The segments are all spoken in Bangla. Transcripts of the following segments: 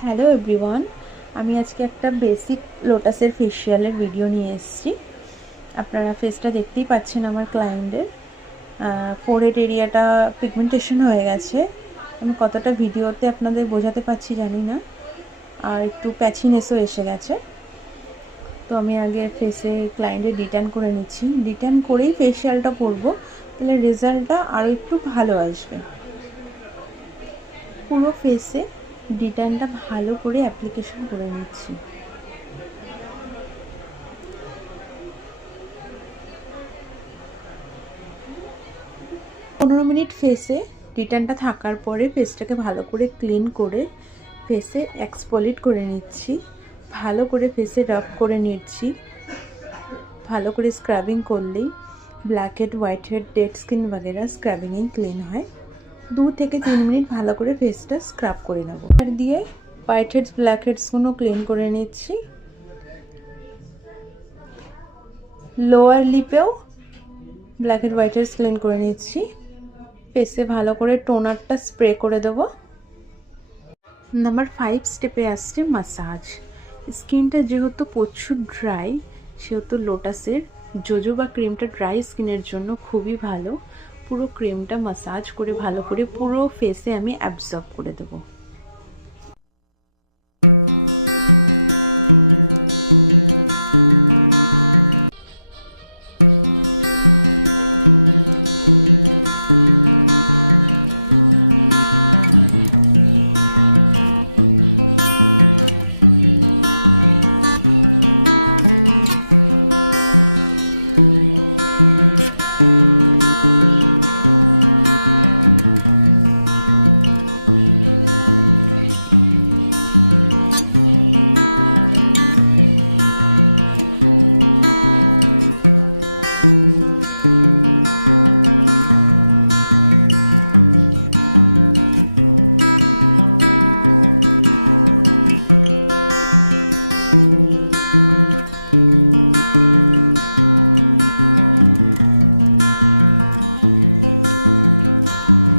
হ্যালো এভরিওয়ান, আমি আজকে একটা বেসিক লোটাসের ফেসিয়ালের ভিডিও নিয়ে এসেছি। আপনারা ফেসটা দেখতেই পাচ্ছেন আমার ক্লায়েন্টের ফোরহেড এরিয়াটা পিগমেন্টেশন হয়ে গেছে। আমি কতটা ভিডিওতে আপনাদের বোঝাতে পারছি জানি না, আর একটু প্যাচিনেসও এসে গেছে। তো আমি আগে ফেসে ক্লায়েন্টের ডিট্যান করে নিচ্ছি। ডিট্যান করেই ফেসিয়ালটা করবো, তাহলে রেজাল্টটা আরও একটু ভালো আসবে। পুরো ফেসে ডিট্যানটা ভালো করে অ্যাপ্লিকেশন করে নিচ্ছি। পনেরো মিনিট ফেসে ডিট্যানটা থাকার পরে ফেসটাকে ভালো করে ক্লিন করে ফেসে এক্সফোলিয়েট করে নিচ্ছি। ভালো করে ফেসে রাব করে নিচ্ছি। ভালো করে স্ক্রাবিং করলেই black head, white head, dead skin বগেরা স্ক্রাবিংয়েই ক্লিন হয়। 2 থেকে 3 মিনিট ভালো করে ফেসটা স্ক্রাব করে নেব। আর দিয়ে হোয়াইট হেডস, ব্ল্যাক হেডসগুলো ক্লিন করে নিচ্ছি। লোয়ার লিপেও black head, white heads clean করে নিচ্ছি। ফেসে ভালো করে টোনারটা স্প্রে করে দেব। নাম্বার 5 স্টেপে আসছে মাসাজ। স্কিনটা যেহেতু প্রচুর ড্রাই, সেহেতু লোটাসের জোজোবা ক্রিমটা ড্রাই স্কিনের জন্য খুবই ভালো। পুরো ক্রিমটা মাসাজ করে ভালো করে পুরো ফেসে আমি অ্যাবজর্ব করে দেবো।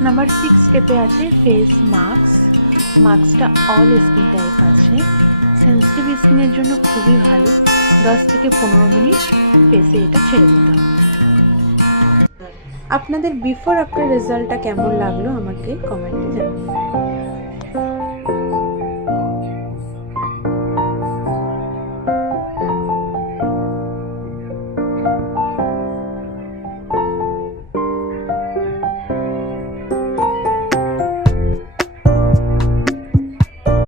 নাম্বার 6 স্টেপে আছে ফেস মাস্ক। মাস্কটা অলওয়েজ আছে, সেনসিটিভ স্কিনের জন্য খুবই ভালো। 10 থেকে 15 মিনিট ফেসে এটা ছেড়ে দিলাম। আপনাদের বিফোর আফটার রেজাল্টটা কেমন লাগলো আমাকে কমেন্টে জানাবেন।